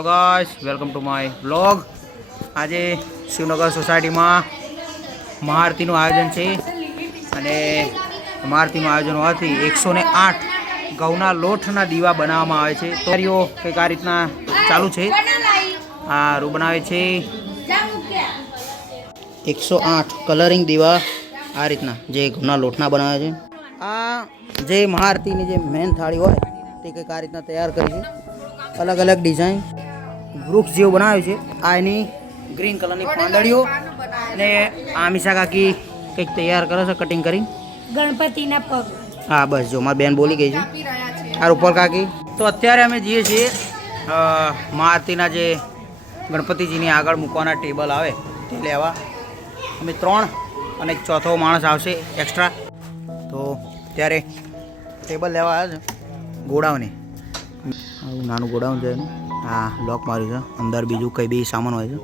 Hello guys, welcome to my vlog. આજે શિવનગર સોસાયટીમાં મહાઆરતીનું આયોજન છે અને મહાઆરતીનું આયોજન હોવાથી 108 ઘઉંના લોટના દીવા બનાવવામાં આવે છે. તૈયારીઓ કંઈક આ રીતના ચાલુ છે. આ રૂ બનાવે છે 108 કલરિંગ દીવા આ રીતના જે ઘઉંના લોટના બનાવે છે. આ જે મહાઆરતીની જે મેન થાળી હોય તે કંઈક આ રીતના તૈયાર કરી છે. અલગ અલગ ડિઝાઇન વૃક્ષ જેવું બનાવ્યું છે. આ એની ગ્રીન કલરની પાંદડીઓ અને આમિષા કાકી કંઈક તૈયાર કરે છે કટિંગ કરી ગણપતિના પગ. હા બસ જો મારી બેન બોલી ગઈ છે આ ઉપર કાકી. તો અત્યારે અમે જઈએ છીએ મહાઆરતીના જે ગણપતિજીની આગળ મૂકવાના ટેબલ આવે તે લેવા. અમે 3 અને એક ચોથો માણસ આવશે એક્સ્ટ્રા. તો ત્યારે ટેબલ લેવા આવ્યા છે ગોડાઉને. આવું નાનું ગોડાઉન છે એનું. હા લોક માર્યું છે. અંદર બીજું કંઈ બી સામાન હોય છે.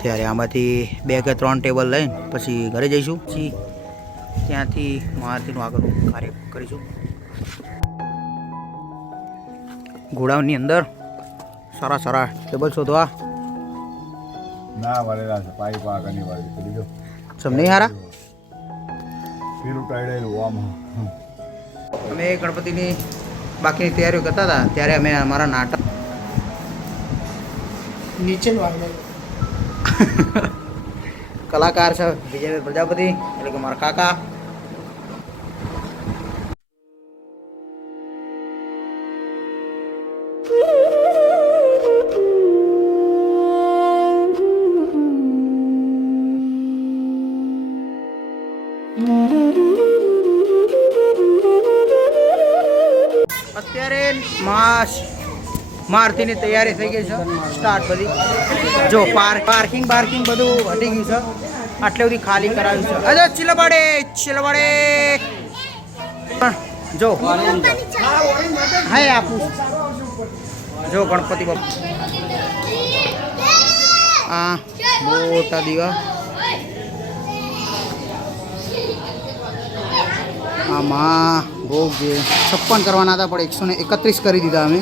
ત્યારે આમાંથી 2 કે 3 ટેબલ લઈને પછી ઘરે જઈશું. પછી ત્યાંથી મહાઆરતીનું આગળનું કાર્ય કરીશું. ગોડાઉનની અંદર સારા સારા ટેબલ શોધવા ના વળેલા છે પાઇપ આગળની વાળી પેલી જો સમ નહીં હારા પેલું ટાળેલું આમ. અમે ગણપતિની બાકીની તૈયારીઓ કરતા હતા ત્યારે અમે અમારા નાટક નીચે કલાકાર છે વિજયભાઈ પ્રજાપતિ એટલે કે મારા કાકા. અત્યારે મહાઆરતીની તૈયારી થઈ ગઈ છે સ્ટાર્ટ બધી. જો પાર્કિંગ બધું હટી ગયું છે. આટલે બધી ખાલી કરાવ્યું છે. અરે ચિલવાડે પણ જો હા આપું જો ગણપતિ બાપા આ મોટા દીવા આમાં ભોગ જે 56 કરવાના હતા પણ 131 કરી દીધા અમે.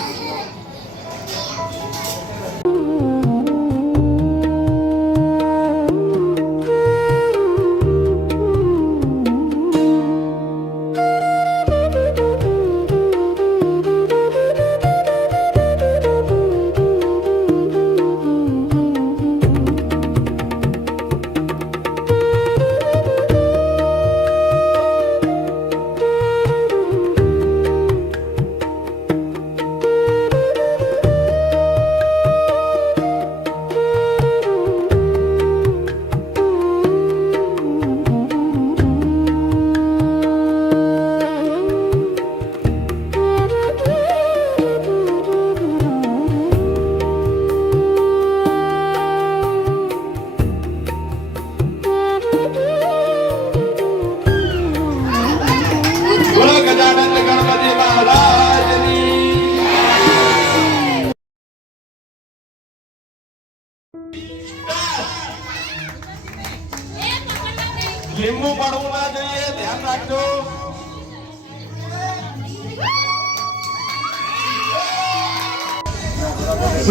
લીંબુ પડવું ના જોઈએ, ધ્યાન રાખજો.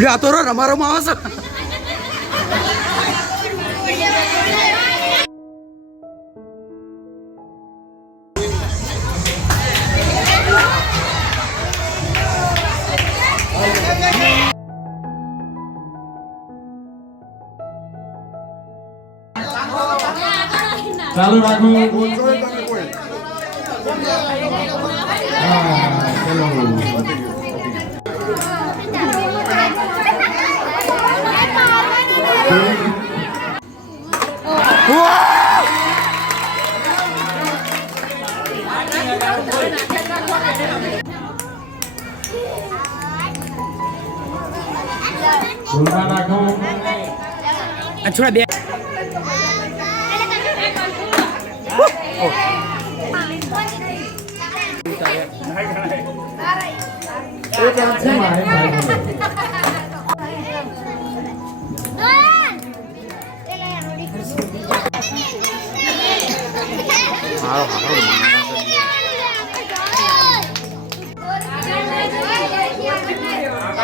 આ તો રમારોમાં આવે છે. ચાલુ રાખો. હા ચલો. છોડા બે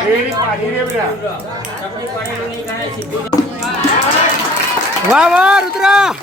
Ini Pak, ini વાહ વાહ રુદ્રા.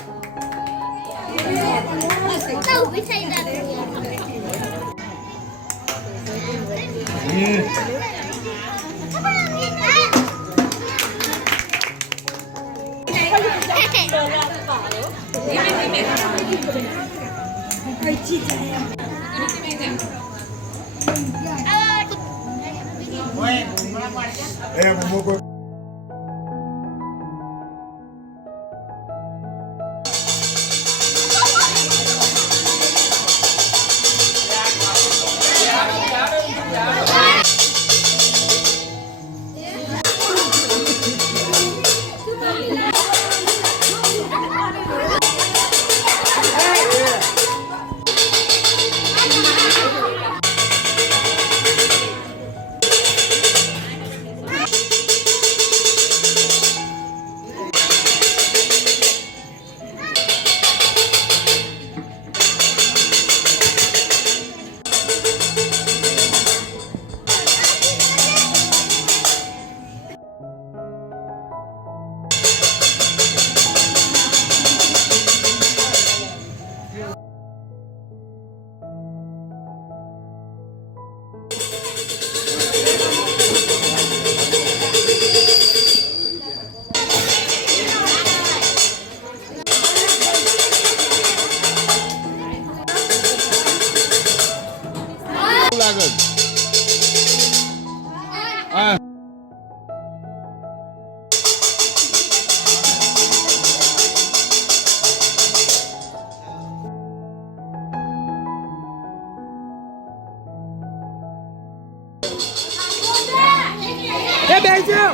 એ બેસજો.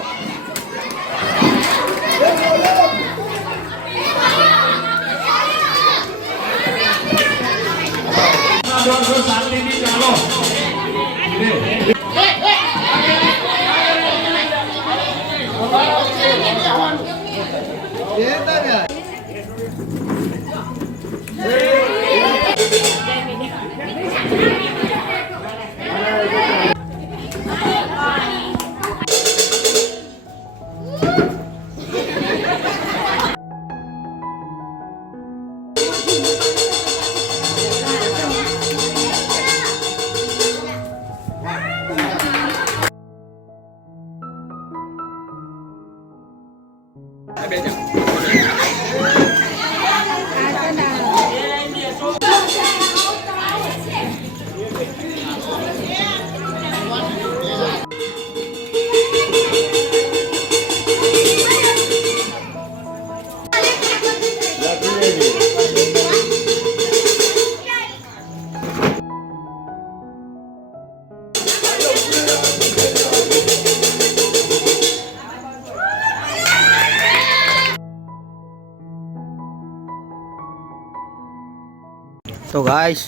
તો ગાઈસ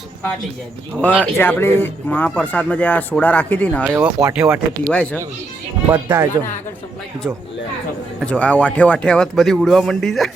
હવે જે આપણી મહાપ્રસાદમાં જે આ સોડા રાખી હતી ને હવે વાઠે વાઠે પીવાય છે બધા. જો જો જો આ વાઠે વાઠે હવે બધી ઉડવા માંડી છે.